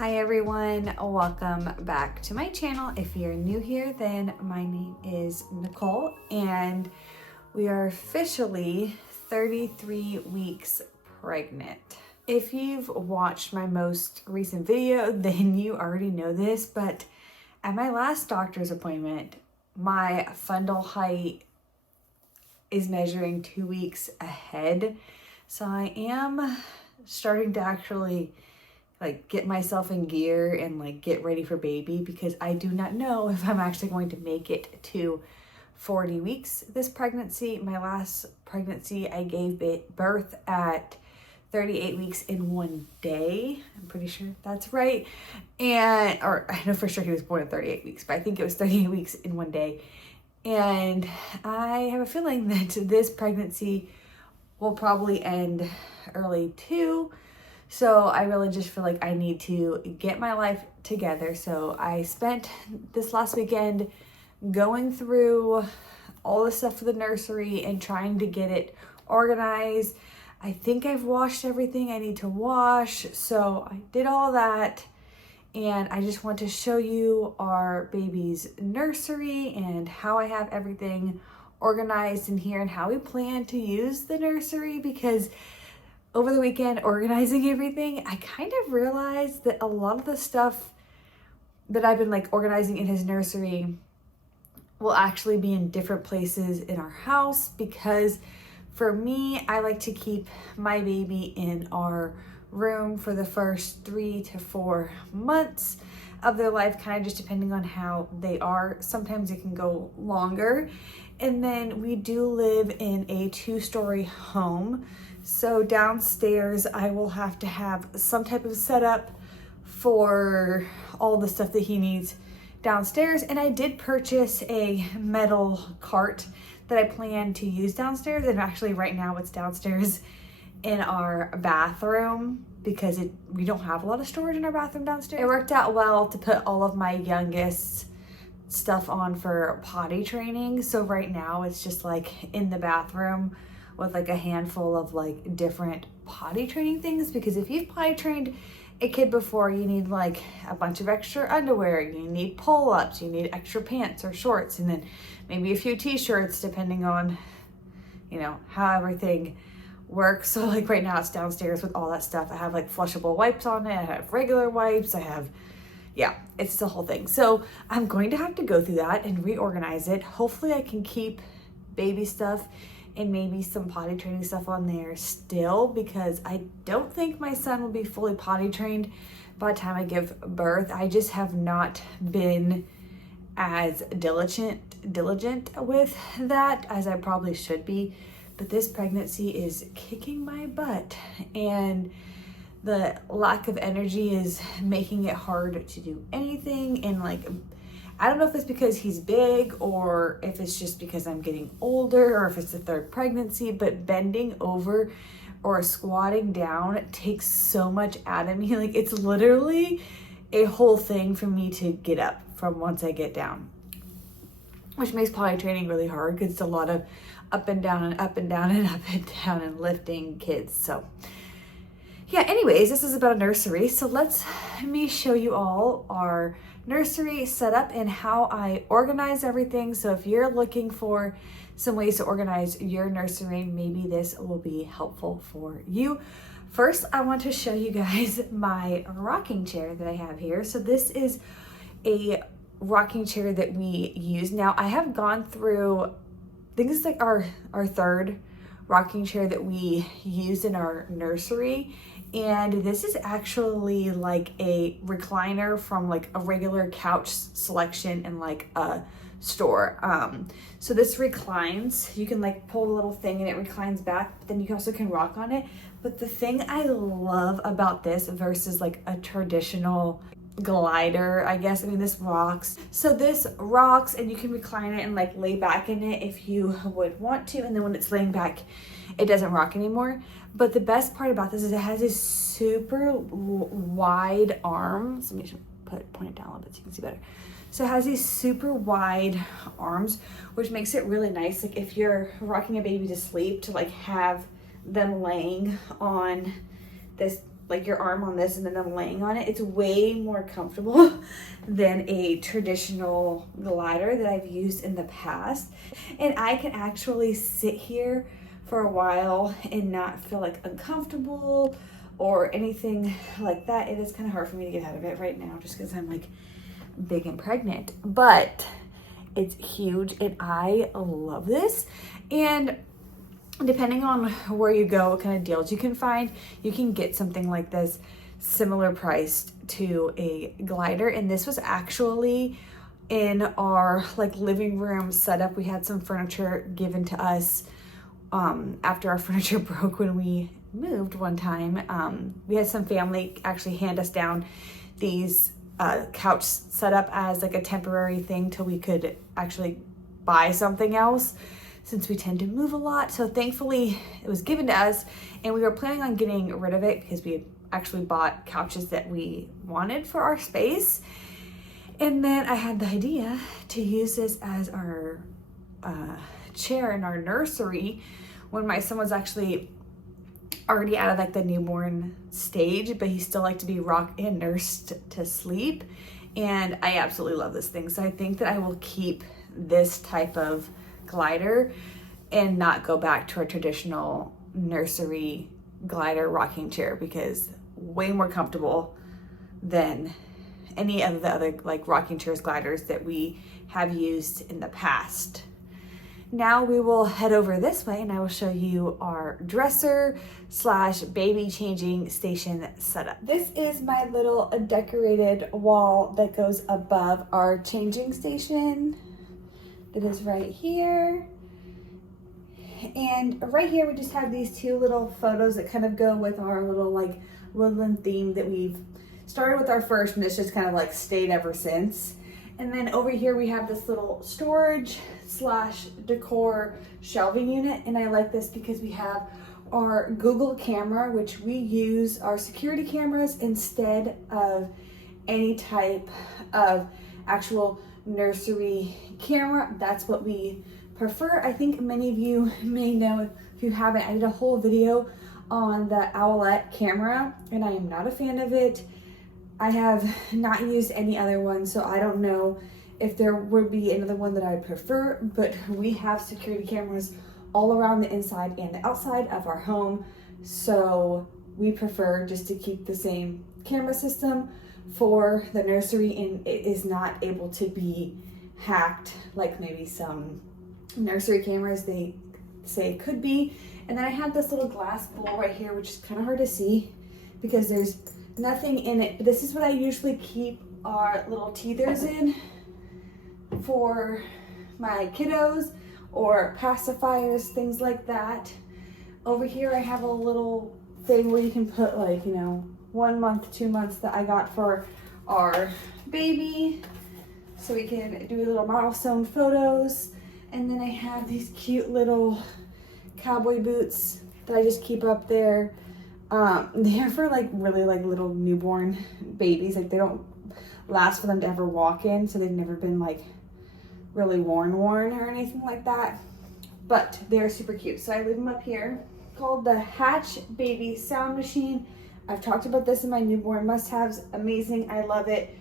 Hi everyone, welcome back to my channel. If you're new here, then my name is Nicole and we are officially 33 weeks pregnant. If you've watched my most recent video, then you already know this, but at my last doctor's appointment, my fundal height is measuring 2 weeks ahead. So I am starting to actually get myself in gear and get ready for baby, because I do not know if I'm actually going to make it to 40 weeks this pregnancy. My last pregnancy, I gave birth at 38 weeks in 1 day. I'm pretty sure that's right. Or I know for sure he was born at 38 weeks, but I think it was 38 weeks in 1 day. And I have a feeling that this pregnancy will probably end early too. So I really just feel like I need to get my life together. So I spent this last weekend going through all the stuff for the nursery and trying to get it organized. I think I've washed everything I need to wash. So I did all that. And I just want to show you our baby's nursery and how I have everything organized in here and how we plan to use the nursery, because over the weekend organizing everything, I kind of realized that a lot of the stuff that I've been organizing in his nursery will actually be in different places in our house, because for me, I like to keep my baby in our room for the first 3 to 4 months of their life, kind of just depending on how they are. Sometimes it can go longer. And then we do live in a 2-story home. So downstairs, I will have to have some type of setup for all the stuff that he needs downstairs. And I did purchase a metal cart that I plan to use downstairs. And actually right now it's downstairs in our bathroom, because we don't have a lot of storage in our bathroom downstairs. It worked out well to put all of my youngest stuff on for potty training. So right now it's just in the bathroom with a handful of different potty training things, because if you've potty trained a kid before, you need a bunch of extra underwear, you need pull-ups, you need extra pants or shorts, and then maybe a few t-shirts depending on how everything works. So right now it's downstairs with all that stuff. I have flushable wipes on it, I have regular wipes, it's the whole thing. So I'm going to have to go through that and reorganize it. Hopefully I can keep baby stuff and maybe some potty training stuff on there still, because I don't think my son will be fully potty trained by the time I give birth. I just have not been as diligent with that as I probably should be. But this pregnancy is kicking my butt, and the lack of energy is making it hard to do anything. And I don't know if it's because he's big or if it's just because I'm getting older or if it's the 3rd pregnancy, but bending over or squatting down takes so much out of me. It's literally a whole thing for me to get up from once I get down, which makes potty training really hard, because it's a lot of up and down and up and down and up and down and lifting kids. So yeah, anyways, this is about a nursery. So let me show you all our nursery setup and how I organize everything. So if you're looking for some ways to organize your nursery, maybe this will be helpful for you. First, I want to show you guys my rocking chair that I have here. So this is a rocking chair that we use. Now I have gone through, I think it's our 3rd rocking chair that we use in our nursery. And this is actually a recliner from a regular couch selection in a store. So this reclines. You can pull the little thing and it reclines back, but then you also can rock on it. But the thing I love about this versus a traditional glider, I guess, this rocks. So this rocks and you can recline it and lay back in it if you would want to. And then when it's laying back, it doesn't rock anymore. But the best part about this is it has these super wide arms. Let me just point it down a little bit so you can see better. So it has these super wide arms, which makes it really nice. If you're rocking a baby to sleep, to have them laying on this like your arm on this and then I'm laying on it. It's way more comfortable than a traditional glider that I've used in the past. And I can actually sit here for a while and not feel like uncomfortable or anything like that. It is kind of hard for me to get out of it right now just because I'm like big and pregnant, but it's huge and I love this. And depending on where you go, what kind of deals you can find, you can get something like this similar priced to a glider. And this was actually in our like living room setup. We had some furniture given to us after our furniture broke when we moved one time. We had some family actually hand us down these couch set up as like a temporary thing till we could actually buy something else, since we tend to move a lot. So thankfully it was given to us and we were planning on getting rid of it because we had actually bought couches that we wanted for our space. And then I had the idea to use this as our chair in our nursery when my son was actually already out of like the newborn stage, but he still liked to be rocked and nursed to sleep. And I absolutely love this thing. So I think that I will keep this type of glider and not go back to our traditional nursery glider rocking chair, because way more comfortable than any of the other like rocking chairs, gliders that we have used in the past. Now we will head over this way and I will show you our dresser / baby changing station setup. This is my little decorated wall that goes above our changing station. It is right here. And right here we just have these two little photos that kind of go with our little like woodland theme that we've started with our first, and it's just kind of like stayed ever since. And then over here we have this little storage / decor shelving unit. And I like this because we have our Google camera, which we use our security cameras instead of any type of actual nursery camera. That's what we prefer. I think many of you may know, if you haven't, I did a whole video on the Owlette camera and I am not a fan of it. I have not used any other one, so I don't know if there would be another one that I would prefer, but we have security cameras all around the inside and the outside of our home, so we prefer just to keep the same camera system for the nursery, and it is not able to be hacked like maybe some nursery cameras they say could be. And then I have this little glass bowl right here, which is kind of hard to see because there's nothing in it, but this is what I usually keep our little teethers in for my kiddos or pacifiers, things like that. Over here I have a little thing where you can put like, you know, 1 month, 2 months that I got for our baby, so we can do little milestone photos. And then I have these cute little cowboy boots that I just keep up there. They're for like really like little newborn babies. Like they don't last for them to ever walk in, so they've never been like really worn or anything like that, but they're super cute. So I leave them up here. Called the Hatch Baby Sound Machine. I've talked about this in my newborn must-haves. Amazing, I love it.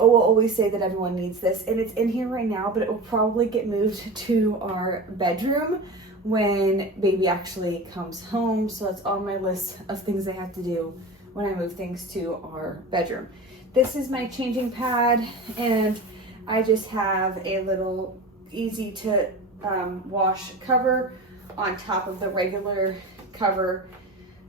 I will always say that everyone needs this, and it's in here right now, but it will probably get moved to our bedroom when baby actually comes home. So it's on my list of things I have to do when I move things to our bedroom. This is my changing pad, and I just have a little easy to wash cover on top of the regular cover.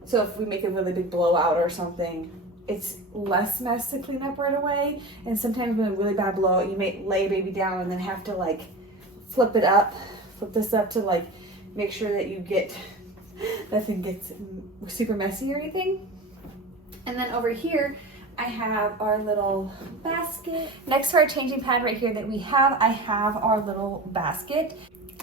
So if we make a really big blowout or something, it's less mess to clean up right away. And sometimes when a really bad blowout, you may lay baby down and then have to like flip this up to like make sure that you get, nothing gets super messy or anything. And then over here, I have our little basket. Next to our changing pad right here that we have, I have our little basket.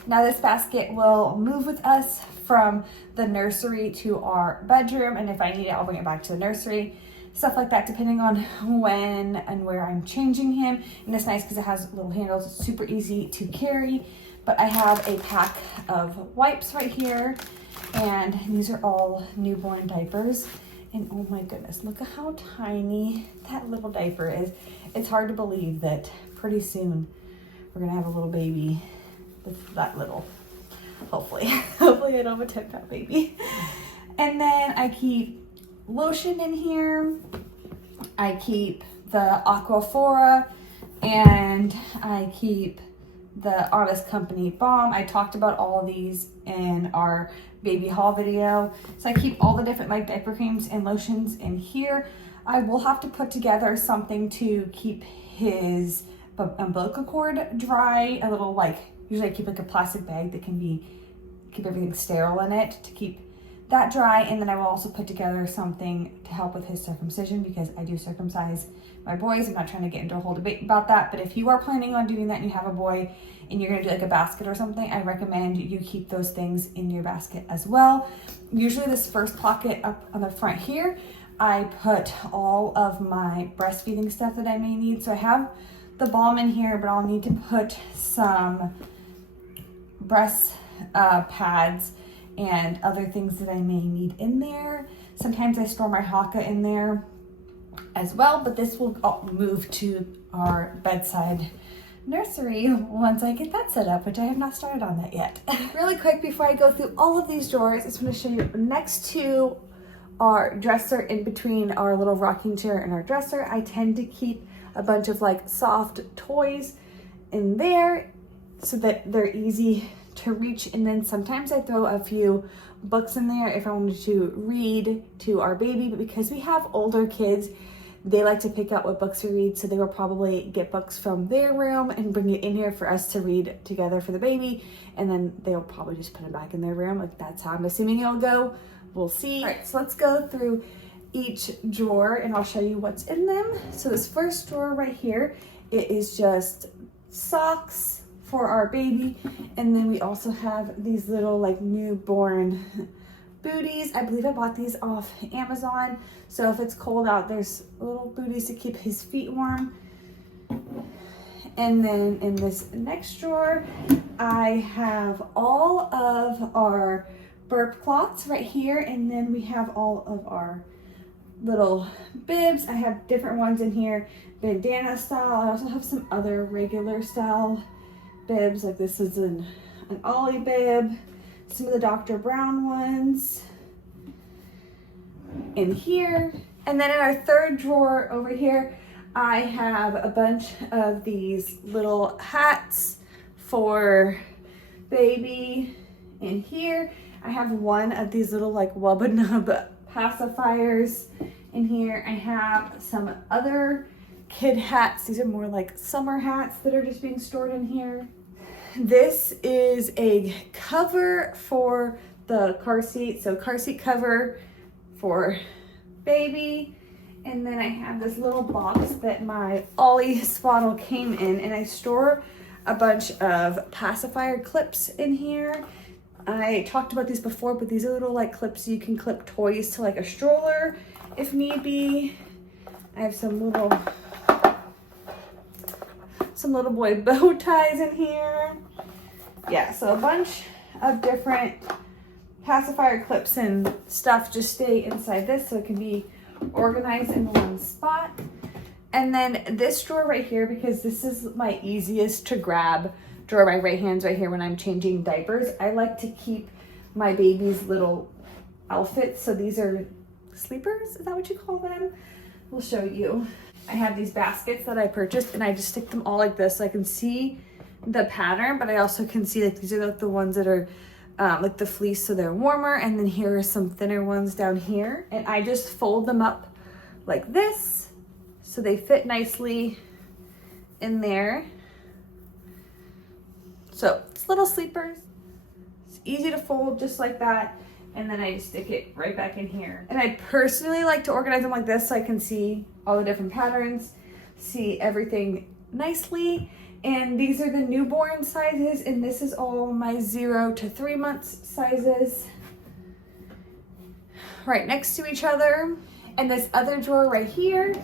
Now this basket will move with us from the nursery to our bedroom, and if I need it, I'll bring it back to the nursery. Stuff like that, depending on when and where I'm changing him. And it's nice because it has little handles. It's super easy to carry. But I have a pack of wipes right here, and these are all newborn diapers. And oh my goodness, look at how tiny that little diaper is. It's hard to believe that pretty soon we're gonna have a little baby that's that little. Hopefully. Hopefully I don't have a 10-pound baby. And then I keep lotion in here. I keep the Aquaphora, and I keep the Honest Company balm. I talked about all of these in our baby haul video. So I keep all the different like diaper creams and lotions in here. I will have to put together something to keep his umbilical cord dry. A little like, usually I keep like a plastic bag that can keep everything sterile in it to keep that dry. And then I will also put together something to help with his circumcision, because I do circumcise my boys. I'm not trying to get into a whole debate about that, but if you are planning on doing that and you have a boy and you're gonna do like a basket or something, I recommend you keep those things in your basket as well. Usually this first pocket up on the front here, I put all of my breastfeeding stuff that I may need. So I have the balm in here, but I'll need to put some breast pads and other things that I may need in there. Sometimes I store my Haka in there as well, but this will all move to our bedside nursery once I get that set up, which I have not started on that yet. Really quick before I go through all of these drawers, I just want to show you next to our dresser, in between our little rocking chair and our dresser, I tend to keep a bunch of like soft toys in there so that they're easy to reach. And then sometimes I throw a few books in there if I wanted to read to our baby, but because we have older kids, they like to pick out what books we read, so they will probably get books from their room and bring it in here for us to read together for the baby, and then they'll probably just put it back in their room. Like, that's how I'm assuming it'll go. We'll see. All right, so let's go through each drawer and I'll show you what's in them. So this first drawer right here, it is just socks for our baby, and then we also have these little like newborn booties. I believe I bought these off Amazon, so if it's cold out, there's little booties to keep his feet warm. And then in this next drawer, I have all of our burp cloths right here, and then we have all of our little bibs. I have different ones in here, bandana style. I also have some other regular style bibs, like this is an Ollie bib, some of the Dr. Brown ones in here. And then in our third drawer over here, I have a bunch of these little hats for baby. In here, I have one of these little like Wubba Nub pacifiers. In here, I have some other kid hats. These are more like summer hats that are just being stored in here. This is a cover for the car seat. So car seat cover for baby. And then I have this little box that my Ollie swaddle came in, and I store a bunch of pacifier clips in here. I talked about these before, but these are little like clips you can clip toys to, like a stroller if need be. I have some little boy bow ties in here. Yeah, so a bunch of different pacifier clips and stuff just stay inside this so it can be organized in one spot. And then this drawer right here, because this is my easiest to grab drawer, my right hand's right here when I'm changing diapers. I like to keep my baby's little outfits. So these are sleepers, is that what you call them? We'll show you. I have these baskets that I purchased, and I just stick them all like this so I can see the pattern, but I also can see like these are like the ones that are like the fleece, so they're warmer. And then here are some thinner ones down here, and I just fold them up like this so they fit nicely in there. So it's little sleepers. It's easy to fold just like that. And then I just stick it right back in here. And I personally like to organize them like this so I can see all the different patterns, see everything nicely. And these are the newborn sizes, and this is all my 0 to 3 months sizes right next to each other. And this other drawer right here,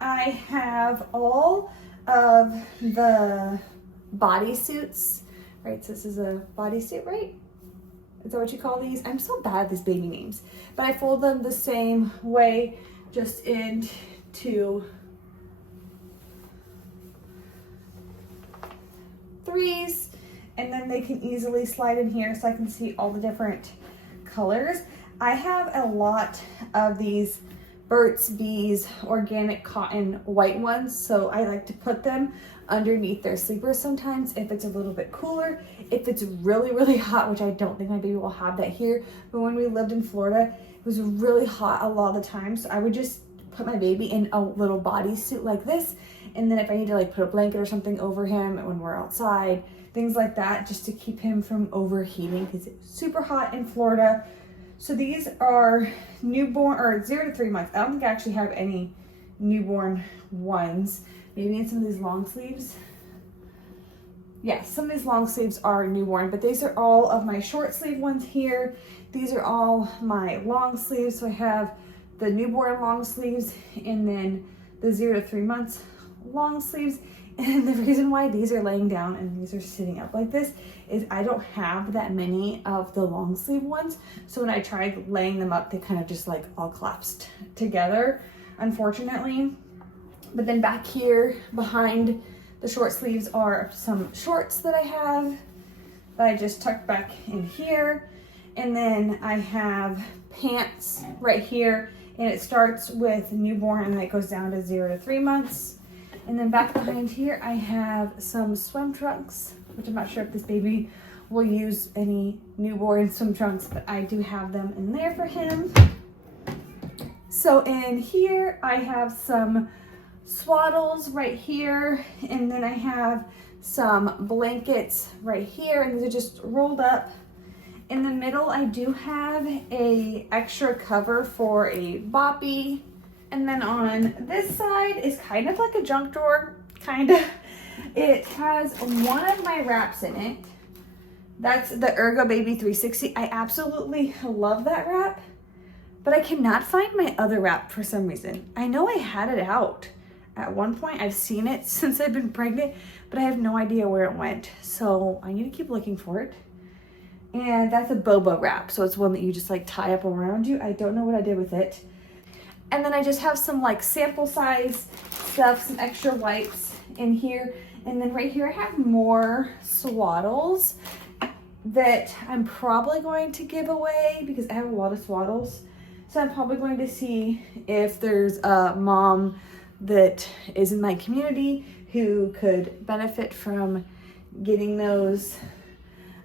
I have all of the bodysuits, right? So this is a bodysuit, right? Is that what you call these? I'm so bad at these baby names. But I fold them the same way, just into 3s, and then they can easily slide in here so I can see all the different colors. I have a lot of these Burt's Bees organic cotton white ones, so I like to put them underneath their sleepers sometimes if it's a little bit cooler. If it's really, really hot, which I don't think my baby will have that here, but when we lived in Florida, it was really hot a lot of the time, so I would just put my baby in a little bodysuit like this, and then if I need to like put a blanket or something over him when we're outside, things like that, just to keep him from overheating because it's super hot in Florida. So these are newborn, or 0 to 3 months. I don't think I actually have any newborn ones. Maybe in some of these long sleeves. Yeah, some of these long sleeves are newborn, but these are all of my short sleeve ones here. These are all my long sleeves. So I have the newborn long sleeves and then the 0 to 3 months long sleeves. And the reason why these are laying down and these are sitting up like this is I don't have that many of the long sleeve ones. So when I tried laying them up, they kind of just like all collapsed together, unfortunately. But then back here behind the short sleeves are some shorts that I have that I just tucked back in here. And then I have pants right here, and it starts with newborn and it goes down to 0 to 3 months. And then back behind here, I have some swim trunks, which I'm not sure if this baby will use any newborn swim trunks, but I do have them in there for him. So in here, I have some swaddles right here, and then I have some blankets right here, and these are just rolled up. In the middle, I do have a extra cover for a boppy. And then on this side is kind of like a junk drawer, kind of. It has one of my wraps in it. That's the Ergo Baby 360. I absolutely love that wrap, but I cannot find my other wrap for some reason. I know I had it out at one point. I've seen it since I've been pregnant, but I have no idea where it went. So I need to keep looking for it. And that's a boba wrap. So it's one that you just like tie up around you. I don't know what I did with it. And then I just have some like sample size stuff, some extra wipes in here. And then right here I have more swaddles that I'm probably going to give away because I have a lot of swaddles. So I'm probably going to see if there's a mom that is in my community who could benefit from getting those.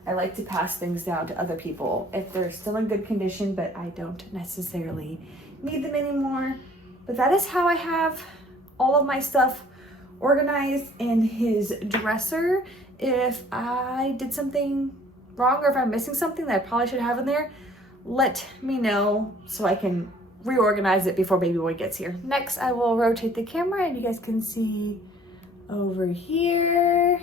I like to pass things down to other people if they're still in good condition, but I don't necessarily need them anymore. But that is how I have all of my stuff organized in his dresser. If I did something wrong or if I'm missing something that I probably should have in there, let me know so I can reorganize it before baby boy gets here. Next, I will rotate the camera and you guys can see over here.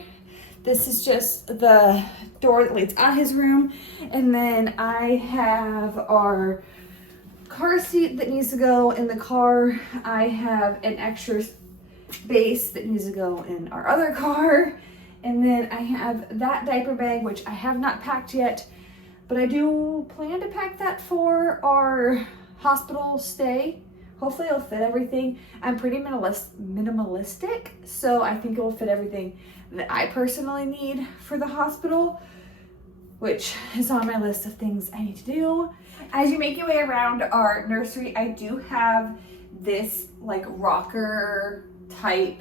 This is just the door that leads out his room. And then I have our car seat that needs to go in the car. I have an extra base that needs to go in our other car. And then I have that diaper bag, which I have not packed yet, but I do plan to pack that for our hospital stay. Hopefully it'll fit everything. I'm pretty minimalistic, so I think it will fit everything that I personally need for the hospital, which is on my list of things I need to do. As you make your way around our nursery, I do have this like rocker type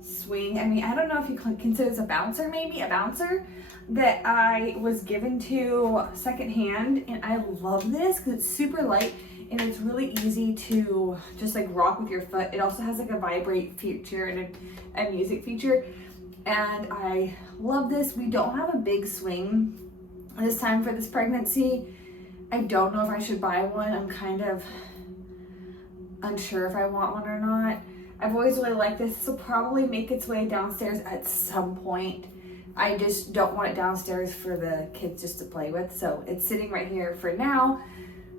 swing. I mean, I don't know if you consider this a bouncer, maybe a bouncer that I was given to secondhand, and I love this because it's super light and it's really easy to just like rock with your foot. It also has like a vibrate feature and a music feature, and I love this. We don't have a big swing this time for this pregnancy. I don't know if I should buy one. I'm kind of unsure if I want one or not. I've always really liked this. This will probably make its way downstairs at some point. I just don't want it downstairs for the kids just to play with, so it's sitting right here for now.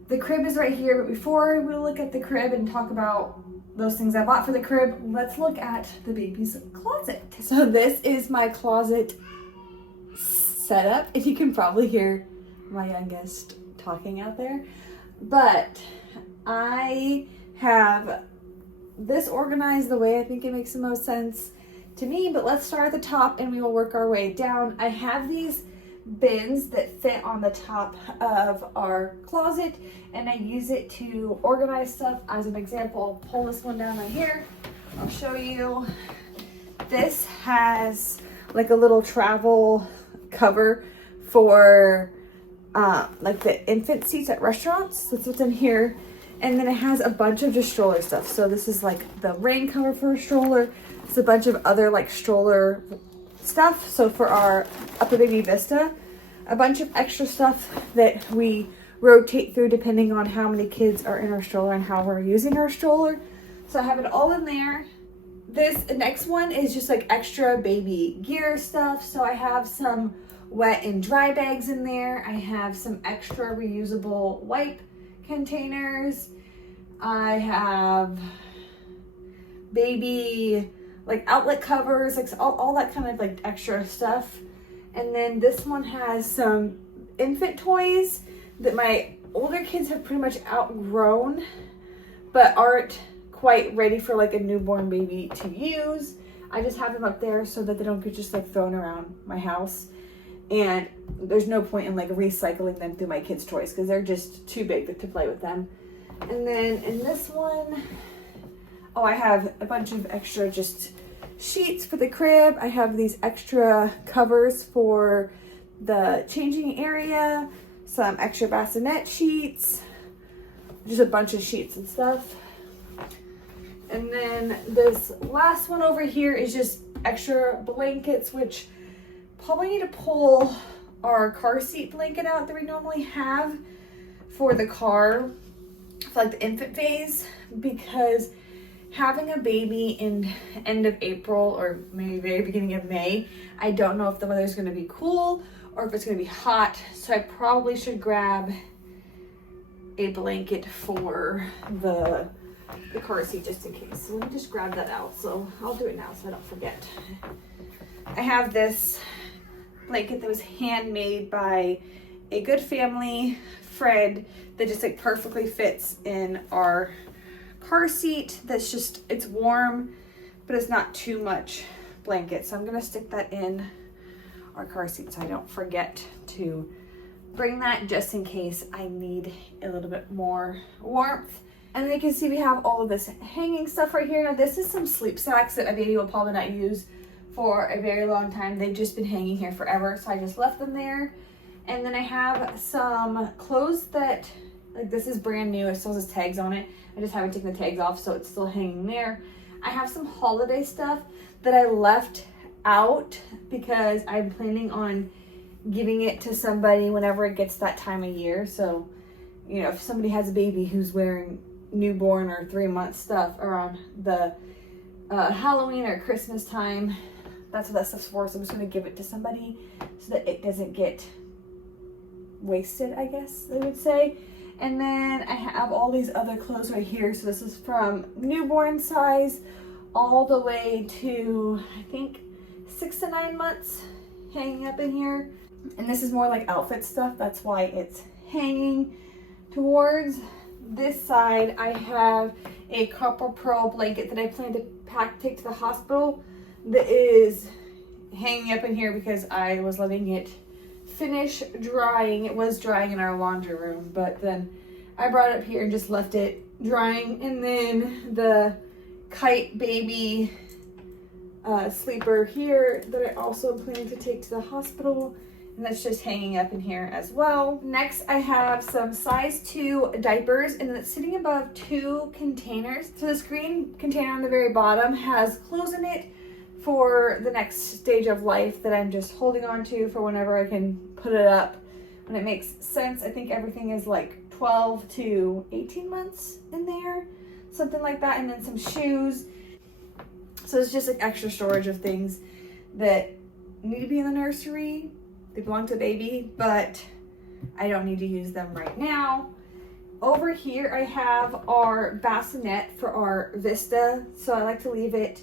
The crib is right here, but before we look at the crib and talk about those things I bought for the crib, let's look at the baby's closet. So this is my closet setup. If you can probably hear my youngest talking out there. But I have this organized the way I think it makes the most sense to me, but let's start at the top and we will work our way down. I have these bins that fit on the top of our closet, and I use it to organize stuff. As an example, I'll pull this one down right here. I'll show you. This has like a little travel cover for like the infant seats at restaurants. That's what's in here. And then it has a bunch of just stroller stuff. So this is like the rain cover for a stroller. It's a bunch of other like stroller stuff. So for our Upper Baby Vista, a bunch of extra stuff that we rotate through depending on how many kids are in our stroller and how we're using our stroller. So I have it all in there. This next one is just like extra baby gear stuff. So I have some wet and dry bags in there. I have some extra reusable wipe containers. I have baby like outlet covers, like all that kind of like extra stuff. And then this one has some infant toys that my older kids have pretty much outgrown, but aren't quite ready for like a newborn baby to use. I just have them up there so that they don't get just like thrown around my house. And there's no point in like recycling them through my kids' toys because they're just too big to play with them. And then in this one, oh, I have a bunch of extra just sheets for the crib. I have these extra covers for the changing area, some extra bassinet sheets, just a bunch of sheets and stuff. And then this last one over here is just extra blankets, which probably need to pull our car seat blanket out that we normally have for the car for like the infant phase, because having a in in end of April or maybe very beginning of May, I don't know if the weather's going to be cool or if it's going to be hot. So I probably should grab a blanket for the car seat just in case. So let me just grab that out. So I'll do it now so I don't forget. I have this blanket that was handmade by a good family friend that just like perfectly fits in our car seat. That's just, it's warm, but it's not too much blanket. So I'm gonna stick that in our car seat so I don't forget to bring that just in case I need a little bit more warmth. And then you can see we have all of this hanging stuff right here. Now this is some sleep sacks that my baby will probably not use for a very long time. They've just been hanging here forever, so I just left them there. And then I have some clothes that, like this is brand new, it still has tags on it. I just haven't taken the tags off, so it's still hanging there. I have some holiday stuff that I left out because I'm planning on giving it to somebody whenever it gets that time of year. So, you know, if somebody has a baby who's wearing newborn or 3-month stuff around the Halloween or Christmas time, that's what that stuff's for. So I'm just gonna give it to somebody so that it doesn't get wasted, I guess they would say. And then I have all these other clothes right here. So this is from newborn size all the way to, I think, 6 to 9 months hanging up in here. And this is more like outfit stuff. That's why it's hanging towards this side. I have a Copper Pearl blanket that I plan to take to the hospital that is hanging up in here because I was letting it finish drying. It was drying in our laundry room, but then I brought it up here and just left it drying. And then the Kite Baby sleeper here that I also am planning to take to the hospital, and that's just hanging up in here as well. Next, I have some size 2 diapers, and it's sitting above 2 containers. So this green container on the very bottom has clothes in it for the next stage of life that I'm just holding on to for whenever I can put it up when it makes sense. I think everything is like 12 to 18 months in there, something like that. And then some shoes. So it's just like extra storage of things that need to be in the nursery. They belong to baby, but I don't need to use them right now. Over here, I have our bassinet for our Vista. So I like to leave it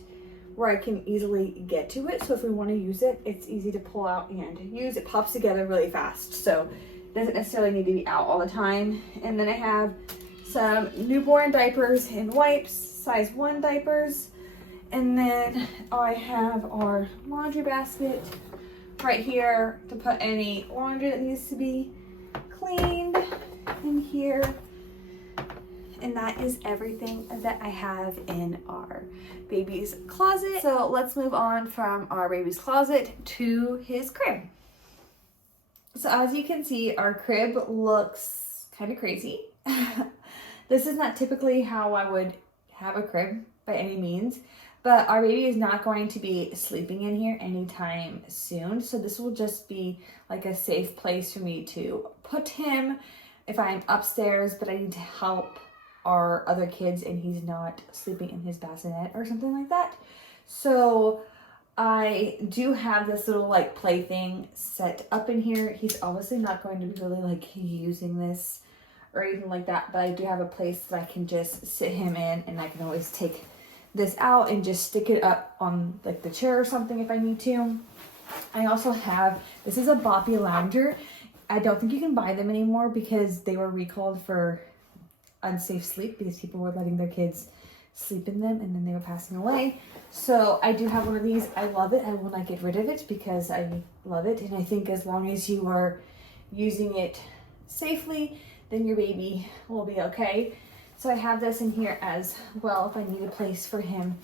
where I can easily get to it. So if we want to use it, it's easy to pull out and use. It pops together really fast. So doesn't necessarily need to be out all the time. And then I have some newborn diapers and wipes, size 1 diapers. And then I have our laundry basket right here to put any laundry that needs to be cleaned in here. And that is everything that I have in our baby's closet. So let's move on from our baby's closet to his crib. So as you can see, our crib looks kind of crazy. This is not typically how I would have a crib by any means, but our baby is not going to be sleeping in here anytime soon. So this will just be like a safe place for me to put him if I'm upstairs, but I need to help our other kids and he's not sleeping in his bassinet or something like that. So I do have this little like plaything set up in here. He's obviously not going to be really like using this or anything like that, but I do have a place that I can just sit him in, and I can always take this out and just stick it up on like the chair or something if I need to. I also have, this is a Boppy lounger. I don't think you can buy them anymore because they were recalled for unsafe sleep because people were letting their kids sleep in them and then they were passing away. So I do have one of these. I love it. I will not get rid of it because I love it. And I think as long as you are using it safely, then your baby will be okay. So I have this in here as well if I need a place for him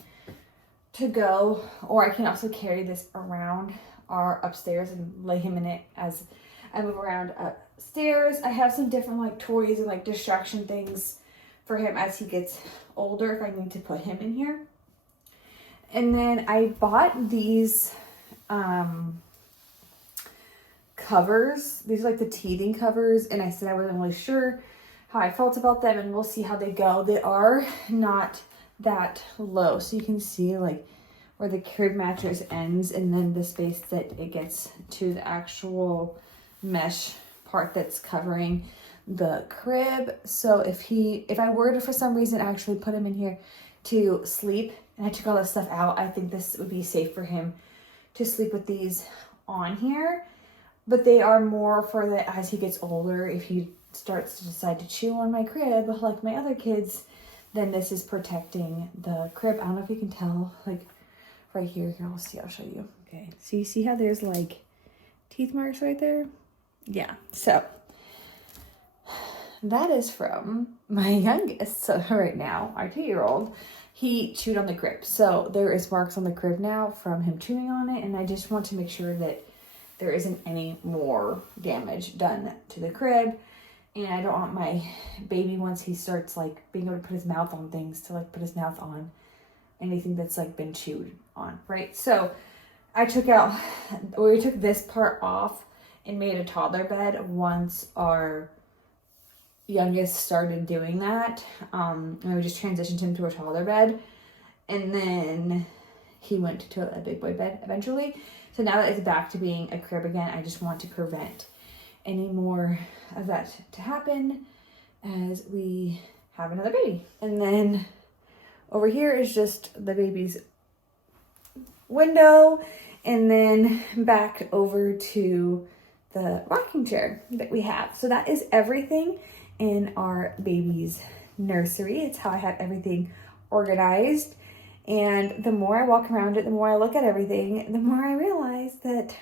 to go, or I can also carry this around our upstairs and lay him in it as I move around upstairs. I have some different like toys and like distraction things for him as he gets older if I need to put him in here. And then I bought these covers. These are like the teething covers, and I said I wasn't really sure how I felt about them, and we'll see how they go. They are not that low, so you can see like where the crib mattress ends and then the space that it gets to the actual mesh part that's covering the crib. So if I were to for some reason actually put him in here to sleep and I took all this stuff out, I think this would be safe for him to sleep with these on here. But they are more for the as he gets older, if he starts to decide to chew on my crib like my other kids, then this is protecting the crib. I don't know if you can tell, like right here, I'll show you. Okay, so you see how there's like teeth marks right there? Yeah, so that is from my youngest. So right now, our 2-year-old, he chewed on the crib. So there is marks on the crib now from him chewing on it, and I just want to make sure that there isn't any more damage done to the crib. And I don't want my baby, once he starts like being able to put his mouth on things, to like put his mouth on anything that's like been chewed on, right? So we took this part off and made a toddler bed once our youngest started doing that. And we just transitioned him to a toddler bed, and then he went to a big boy bed eventually. So now that it's back to being a crib again, I just want to prevent any more of that to happen as we have another baby. And then over here is just the baby's window, and then back over to the rocking chair that we have. So that is everything in our baby's nursery. It's how I have everything organized. And the more I walk around it, the more I look at everything, the more I realize that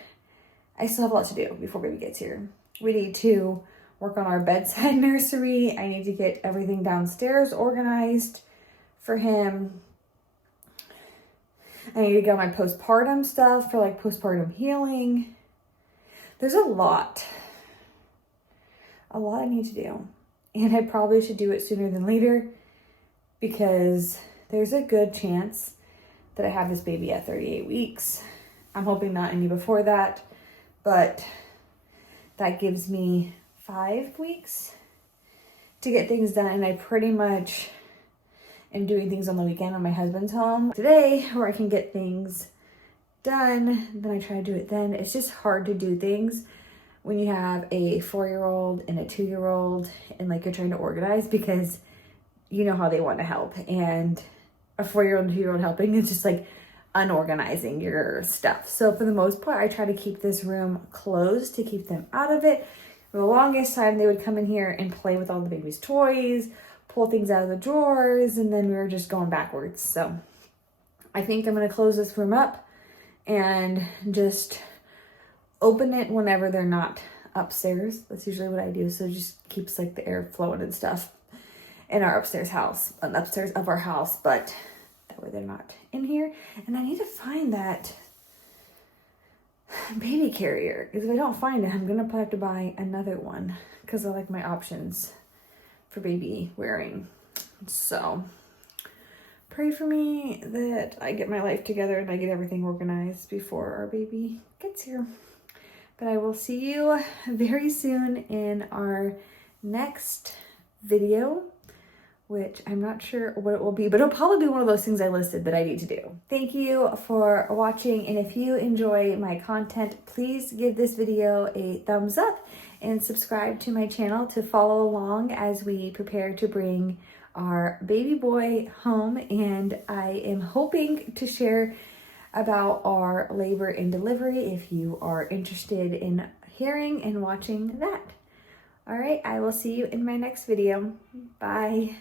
I still have a lot to do before baby gets here. We need to work on our bedside nursery. I need to get everything downstairs organized for him. I need to get my postpartum stuff for like postpartum healing. There's a lot I need to do. And I probably should do it sooner than later because there's a good chance that I have this baby at 38 weeks. I'm hoping not any before that, but that gives me 5 weeks to get things done. And I pretty much am doing things on the weekend when my husband's home. Today, where I can get things done, then I try to do it then. It's just hard to do things when you have a 4-year-old and a 2-year-old and like you're trying to organize, because you know how they want to help, and a 4-year-old and 2-year-old helping is just like unorganizing your stuff. So for the most part, I try to keep this room closed to keep them out of it. For the longest time, they would come in here and play with all the baby's toys, pull things out of the drawers, and then we were just going backwards. So I think I'm going to close this room up and just open it whenever they're not upstairs. That's usually what I do. So it just keeps like the air flowing and stuff in our upstairs of our house, but that way they're not in here. And I need to find that baby carrier, because if I don't find it, I'm gonna have to buy another one because I like my options for baby wearing. So pray for me that I get my life together and I get everything organized before our baby gets here. But I will see you very soon in our next video, which I'm not sure what it will be, but it'll probably be one of those things I listed that I need to do. Thank you for watching, and if you enjoy my content, please give this video a thumbs up and subscribe to my channel to follow along as we prepare to bring our baby boy home. And I am hoping to share about our labor and delivery if you are interested in hearing and watching that. All right, I will see you in my next video. Bye.